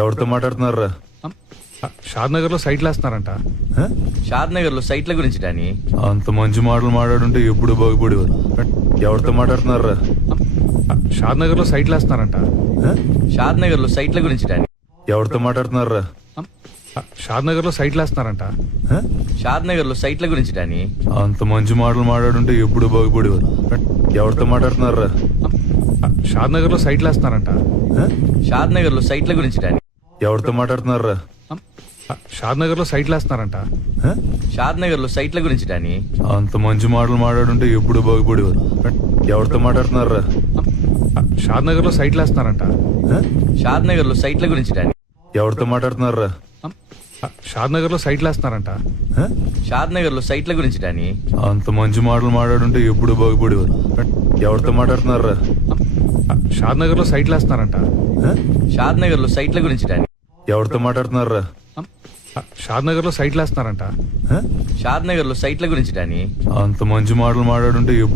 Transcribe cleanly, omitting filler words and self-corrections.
ఎవరితో మాట్లాడుతున్నారా? షాద్ నగర్ లో సైట్లు వేస్తున్నారంట. షాద్ నగర్ లో సైట్ల గురించి డానీ. అంత మంచి మాటలు మాట్లాడుంటే ఎప్పుడు బాగుపడేవారు. ఎవరితో మాట్లాడుతున్నారా? షాద్ నగర్ లో సైట్లు వేస్తున్నారంట. షాద్ నగర్ లో సైట్ల గురించి డానీ. ఎవరితో మాట్లాడుతున్నారా? షాద్ నగర్ లో సైట్లు వేస్తున్నారంట. షాద్ నగర్ లో సైట్ల గురించి డానీ. అంత మంచి మాటలు మాట్లాడుంటే ఎప్పుడు బాగుపడేవారు. ఎవరితో మాట్లాడుతున్నారా? షాద్ నగర్ లో సైట్లు వేస్తున్నారంట. షాద్ నగర్ లో సైట్ల గురించి డానీ. ఎవరితో మాట్లాడుతున్నారా? షాద్ నగర్ లో సైట్లు వేస్తున్నారంట. షాద్ నగర్ లో సైట్ల గురించి డానీ. అంత మంచి మాటలు మాట్లాడుంటే ఎప్పుడు బాగుపడేవారు. ఎవరితో మాట్లాడుతున్నారా? షాద్ నగర్ లో సైట్లు వేస్తున్నారంట. షాద్ నగర్ లో సైట్ల గురించి డానీ. ఎవరితో మాట్లాడుతున్నారా? షాద్ నగర్ లో సైట్లు వేస్తున్నారంట. షాద్ నగర్ లో సైట్ల గురించి డానీ. అంత మంచి మాటలు మాట్లాడుంటే ఎప్పుడు బాగుపడేవారు. ఎవరితో మాట్లాడుతున్నారా? షాద్ నగర్ లో సైట్లు వేస్తున్నారంట. షాద్ నగర్ లో సైట్ల గురించి డానీ. ఎవరితో మాట్లాడుతున్నారా? షాద్ నగర్ లో సైట్లు వేస్తున్నారంట. షాద్ నగర్ లో సైట్ల గురించి డానీ. అంత మంచి మాటలు మాట్లాడుంటే ఎప్పుడు